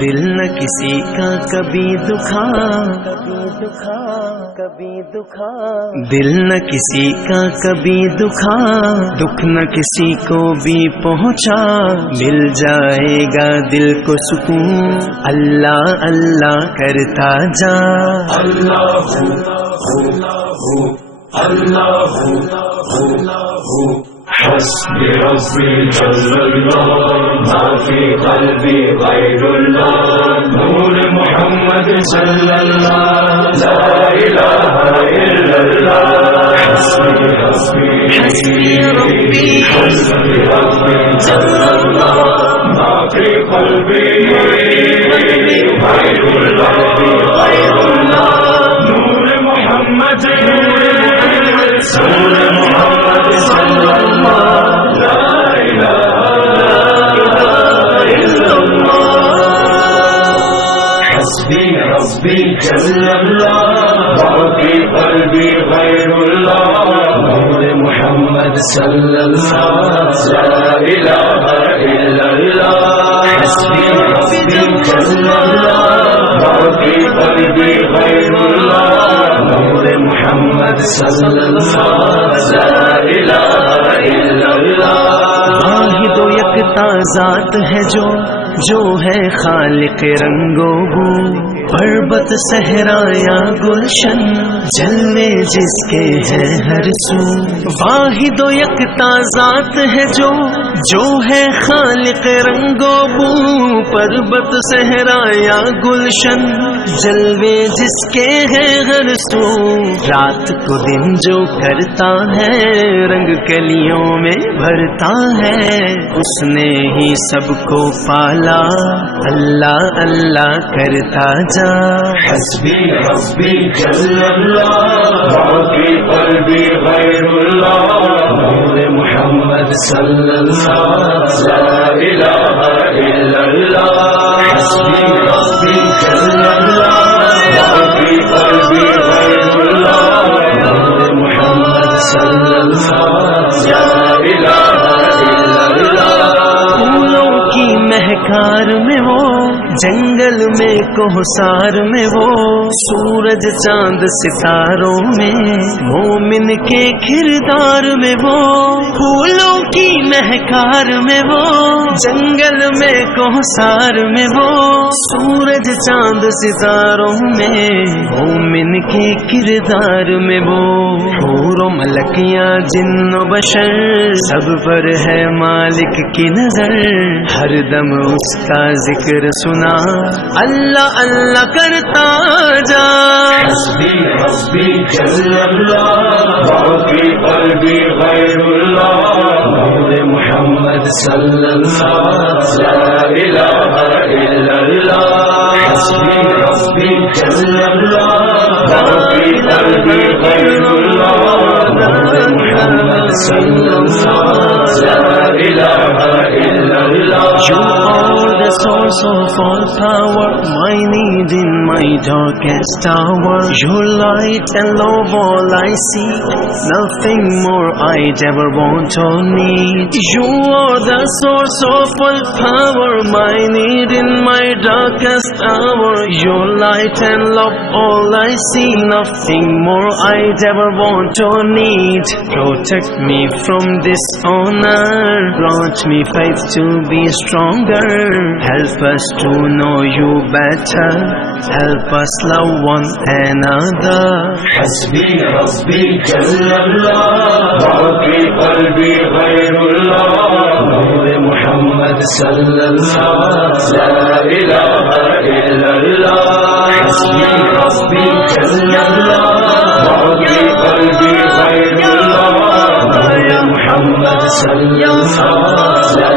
دل نہ کسی کا کبھی دکھا، دل نہ کسی کا کبھی دکھا، دکھ نہ کسی کو بھی پہنچا، مل جائے گا دل کو سکون، اللہ اللہ کرتا جا۔ اللہ اللہ حسبی ربی جل اللہ، ما فی قلبی غیر اللہ، نور محمد صلی اللہ، لا الہ الا اللہ، حسبی ربی حسبی ربی جل اللہ، ما فی قلبی غیر اللہ، نور محمد صلی اللہ، لا الہ الا اللہ، حسبی ربی جل اللہ، باقی قلبی غیر اللہ، نور محمد صلی اللہ، لا الہ الا اللہ، حسبی ربی جل اللہ، باقی قلبی غیر اللہ، نور محمد صلی اللہ، لا الہ الا اللہ۔ واحد و یکتا ذات ہے جو ہے خالق رنگو بو، پربت صحرا یا گلشن، جلوے جس کے ہے ہر سو۔ واحد و یکتا ذات ہے جو ہے خالق رنگو بو، پربت صحرا یا گلشن، جلوے جس کے ہے ہر سو۔ رات کو دن جو کرتا ہے، رنگ کلیوں میں بھرتا ہے، اس نے ہی سب کو پالا، اللہ اللہ کرتا جا۔ حسبی ربی جل اللہ، باقی قلبی غیر اللہ، نور محمد صلی اللہ، لا الہ الا اللہ، حسبی ربی جل اللہ، باقی قلبی غیر اللہ، نور محمد صلی اللہ، لا الہ الا اللہ۔ پھولوں کی مہکار میں وہ، جنگل میں کوہسار میں وہ، سورج چاند ستاروں میں، مومن کے کردار میں وہ۔ پھولوں کی مہکار میں وہ، جنگل میں کوہسار میں وہ، سورج چاند ستاروں میں، مومن کے کردار میں وہ۔ حور و ملکیاں جن و بشر، سب پر ہے مالک کی نظر، ہر دم اس کا ذکر سنا، اللہ اللہ کرتا جا۔ حسبی ربی جل اللہ، باقی قلبی غیر اللہ، نور محمد صلی اللہ، لا الہ الا اللہ، حسبی ربی جل اللہ، باقی قلبی غیر اللہ، نور محمد صلی اللہ، لا الہ الا اللہ۔ You are the source of all power, my need in my darkest hour. Your light and love all I see, nothing more I'd ever want or need. You are the source of all power, my need in my darkest hour. Your light and love all I see, nothing more I'd ever want or need. Protect me from dishonor, grant me faith to be stronger, help us to know you better, help us love one another. حسبی ربی جل اللہ، باقی قلبی غیر اللہ، نور محمد صلی اللہ، لا الہ الا اللہ، حسبی ربی جل اللہ، باقی قلبی غیر اللہ، نور محمد صلی اللہ، لا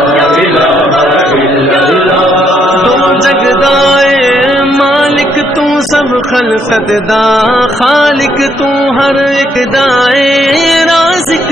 الہ الا اللہ۔ تو جگدائے مالک تو سب خلقت دا، خالق تو ہر ایک دائے، رازق